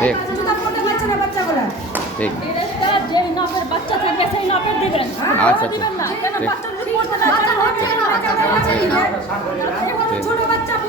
ঠিক ঠিক আচ্ছা ঠিক আচ্ছা ঠিক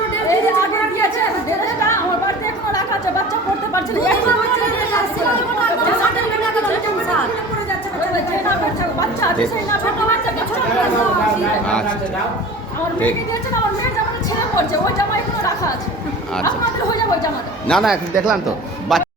আমার মেয়ে দেখছে না আমার মেয়ের যেমন ছেলে পড়ছে ওই যেমন না না দেখলাম তো